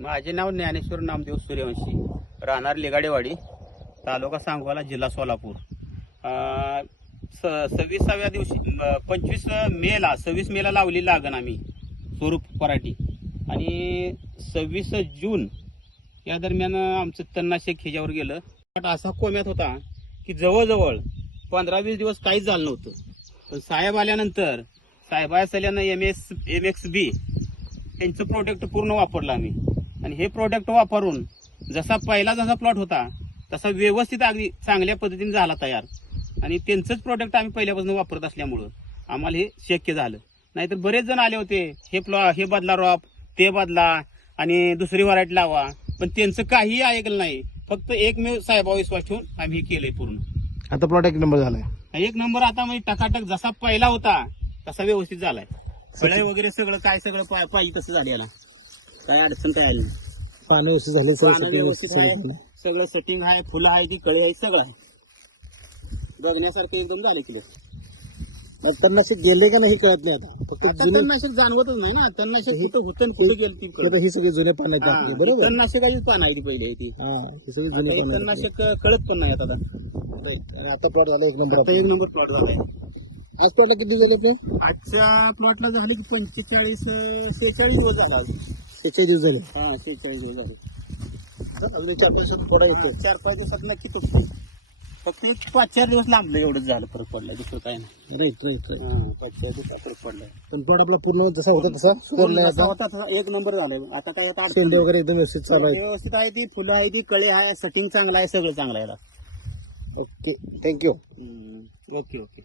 माझे नाव ज्ञानेश्वर नामदेव सूर्यवंशी. राहणार लेगाडेवाडी तालुका सांगवाला जिल्हा सोलापूर. स- सव्वीसाव्या दिवशी पंचवीस मेला सव्वीस मेला लावली लागण आम्ही स्वरूप पराठी. आणि सव्वीस जून या दरम्यान आमचं तन्नाशेक ह्याच्यावर गेलं. पण असा कोम्यात होता की जवळजवळ पंधरा वीस दिवस काहीच झालं नव्हतं. पण साहेब आल्यानंतर साहेब आल्यानं M S M X B यांचं प्रोडक्ट पूर्ण वापरलं आम्ही. आणि हे प्रोडक्ट वापरून जसा पहिला जसा प्लॉट होता तसा व्यवस्थित अगदी चांगल्या पद्धतीने झाला तयार. आणि त्यांचंच प्रोडक्ट आम्ही पहिल्यापासून वापरत असल्यामुळं आम्हाला हे शक्य झालं. नाहीतर बरेच जण आले होते हे प्लॉ हे बदला रॉप ते बदला आणि दुसरी व्हरायटी लावा. पण त्यांचं काहीही ऐकलं नाही. फक्त एकमेव साहेबावर विश्वास ठेवून आम्ही हे केलंय पूर्ण. आता प्लॉट एक नंबर झालाय. एक नंबर आता म्हणजे टकाटक जसा पहिला होता तसा व्यवस्थित झालाय. फळे वगैरे सगळं काय सगळं पा- पाहिजे तसं झाले याला. काय अडचण काय आली नाही. पाणी व्यवस्थित झाले सगळं पानं व्यवस्थित व्यवस्थित आहे. झालं. सगळं सेटिंग आहे फुलं आहे की कळी आहे सगळं आहे. बघण्यासारखं एकदम झाले किलो आता गेले का नाही कळत नाही आता. फक्त आता जुने तणनाशक जाणवतच नाही ना. तणनाशक कुठं होतं आणि कुठं गेलं ती आता ही सगळी जुने पान आहेत आपली बरोबर? तणनाशकाचीच पान आहे ती पहिली ती. हा ही सगळी आता जुने हे पान आहेत. तणनाशक कळत पण नाही आता. Right. आणि आता प्लॉट झाला एक नंबर आता एक नंबर प्लॉट झालाय आज प्लॉटला किती झाले आपले आजच्या प्लॉटला झाले की पंचेचाळीस शेहेचाळीस दिवस झाला. शेहेचाळीस दिवस झाले. हा शेहेचाळीस दिवस झाले. अगदी चार पाच दिवसात पडा येतो चार पाच दिवसात नक्की तो फक्त एक पाच चार दिवस लांबलं एवढंच झालं फरक पडलाय दुसरं काय नाही. Right right right. पाच चार दिवसात फरक पडलाय. पण प्लॉट आपला पूर्ण जसा होता तसा आता. होता तसा एक नंबर झालाय. आता काय आता शेंडे. वगैरे एकदम व्यवस्थित चालू आहे व्यवस्थित आहे ती फुलं आहे ती कळी आहे सेटिंग चांगलं आहे सगळं चांगलं आहे. Okay thank you okay okay.